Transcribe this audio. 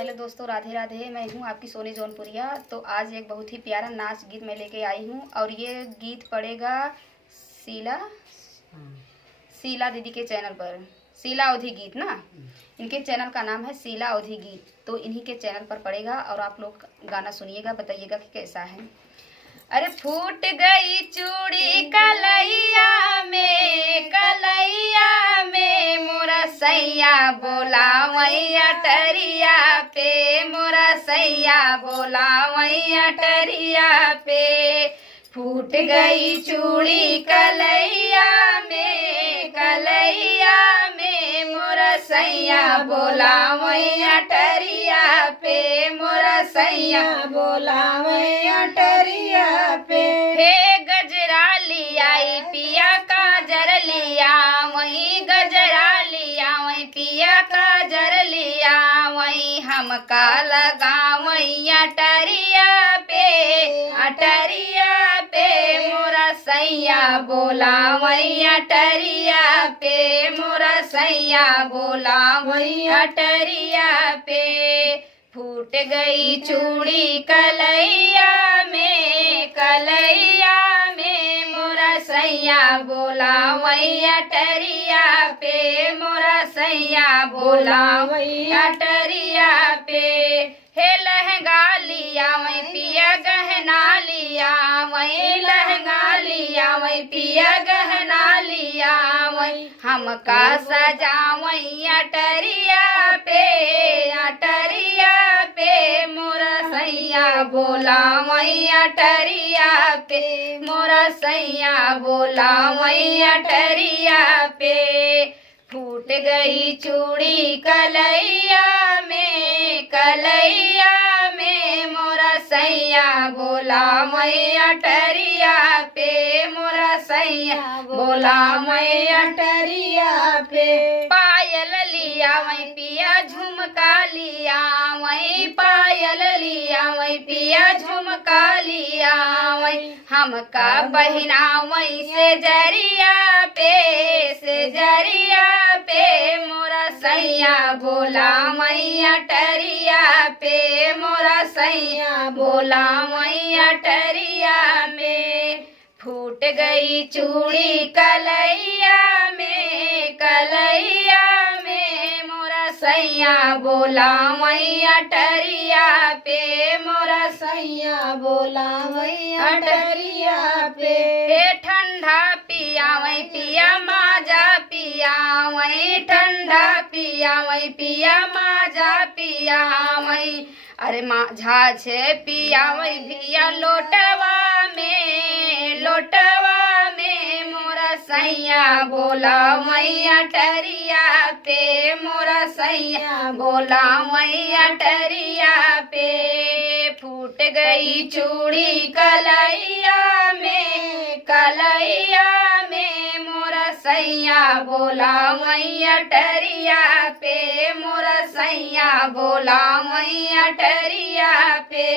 Hello दोस्तों, राधे राधे। मैं हूँ आपकी सोनी जौनपुरिया। तो आज एक बहुत ही प्यारा नाच गीत मैं लेके आई हूँ और ये गीत पड़ेगा शीला शीला दीदी के चैनल पर। शीला अवधी गीत ना, इनके चैनल का नाम है शीला अवधी गीत। तो इन्हीं के चैनल पर पड़ेगा और आप लोग गाना सुनिएगा, बताइएगा कि कैसा है। अरे फूट गई चूड़ी कलैया में मोरा सैया बोला वैया टरिया पे, मोरा सैया बोला वैया टरिया पे। फूट गई चूड़ी कलैया में मोरा सैया बोला वैया टरिया पे, मोरा सैया बोला वैया टरिया पे। हे गजरा लिया पिया काजर लिया वही, गजरा लिया वही पिया काजर लिया वही। हमका लगा वही अटरिया पे मोरा सैया बोला वही अटरिया पे, मोरा सैया बोला वही अटरिया पे। फूट गई चूड़ी कलैया में मोरा सैया बोला वही अटरिया पे, मोरा सैया बोला वही अटरिया पे। हे लहंगा लिया वही पिया गहना लिया वही, लहंगा लिया वही पिया गहना लिया वही। हमका सजा वही अटरिया पे मोरा सैया बोला वही अटरिया पे, मोरा सैया बोला वही अटरिया पे। फूट गई चूड़ी कलैया में मोरा सैया बोला वही अटरिया पे, मोरा सैया बोला वही अटरिया पे। पायल लिया वही पिया झुमका लिया वही, पायल लिया वही पिया झुमका लिया वही। हमका बहिना वही से जरिया पे मोरा सैया बोला वही अटरिया पे, मोरा सैया बोला वही अटरिया में। फूट गई चूड़ी कलैया में मोरा सैया बोला वही अटरिया पे, मोरा सैया बोला वही अटरिया पे। हे ठंडा पिया वही पिया माजा पिया वही, ठंडा पिया वही पिया माजा पिया वही। अरे माझा छे पिया वही भिया लोटवा में मोरा सैया बोला वही अटरिया पे, मोरा सैया बोला वही अटरिया पे। फूट गई चूड़ी कलैया में मोरा सैया बोला वही अटरिया पे, मोरा सैया बोला वही अटरिया पे।